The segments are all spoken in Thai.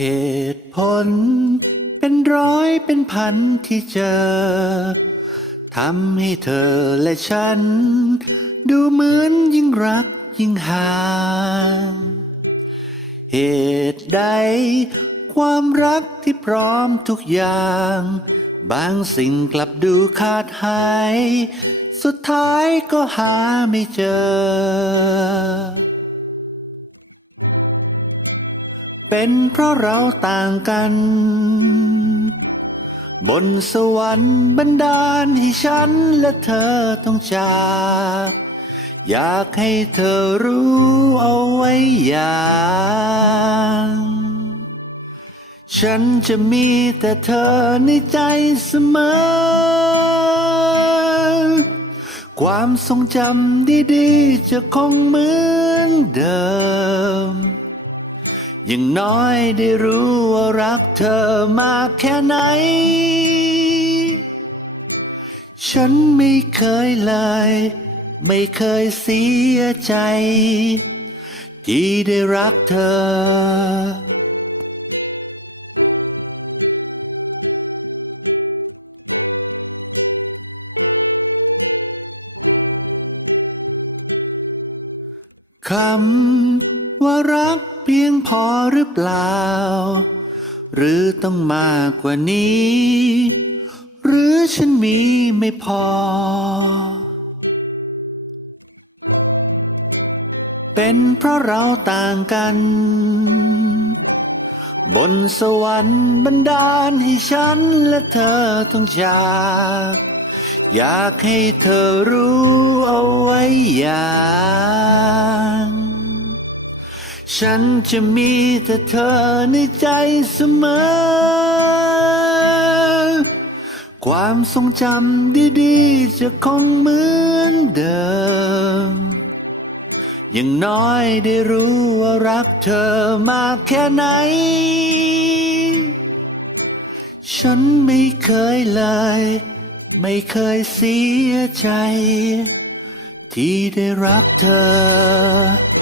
เหตุผลเป็นร้อยเป็นพันที่เจอ ทำให้เธอและฉัน ดูเหมือนยิ่งรักยิ่งห่าง เหตุใด ความรักที่พร้อมทุกอย่าง บางสิ่งกลับดูขาดหาย สุดท้ายก็หาไม่เจอ เป็นเพราะเราต่างกัน บนสวรรค์บันดาลให้ฉันและเธอต้องจาก อยากให้เธอรู้เอาไว้อย่างฉันจะมีแต่เธอในใจเสมอ ความทรงจำดีๆ จะคงเหมือนเดิม อย่างน้อยได้รู้ว่ารักเธอมากแค่ไหน ฉันไม่เคยเลย ไม่เคยเสียใจ ที่ได้รักเธอ คำว่ารักเพียงพอหรือเปล่า หรือต้องมากกว่านี้ หรือฉันมีไม่พอ เป็นเพราะเราต่างกัน บนสวรรค์บันดาลให้ฉันและเธอต้องจาก อยากให้เธอรู้เอาไว้อย่างฉันจะมีแต่เธอในใจเสมอ ความทรงจำดีๆ จะคงเหมือนเดิม อย่างน้อยได้รู้ว่ารักเธอมากแค่ไหน ฉันไม่เคยเลย ไม่เคยเสียใจ ที่ได้รักเธอ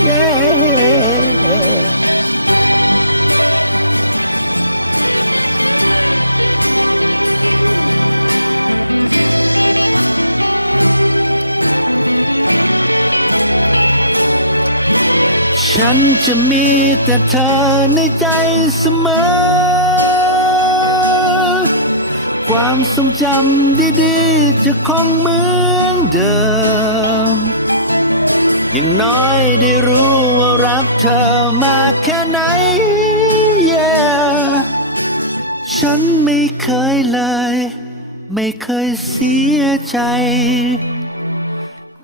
Yeah. ฉันจะมีแต่เธอในใจเสมอ ความทรงจำดีๆ จะคงเหมือนเดิม อย่างน้อยได้รู้ว่ารักเธอมากแค่ไหน yeah ฉันไม่เคยเลย ไม่เคยเสียใจ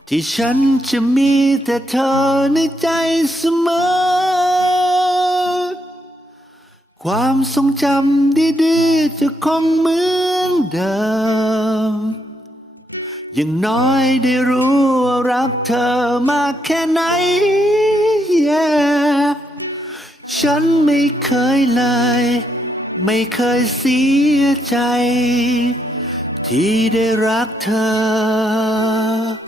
ที่ฉันจะมีแต่เธอในใจเสมอ ความทรงจำดีๆ จะคงเหมือนเดิม อย่างน้อยได้รู้ว่ารักเธอมากแค่ไหน yeah ฉันไม่เคยเลย ไม่เคยเสียใจ ที่ได้รักเธอ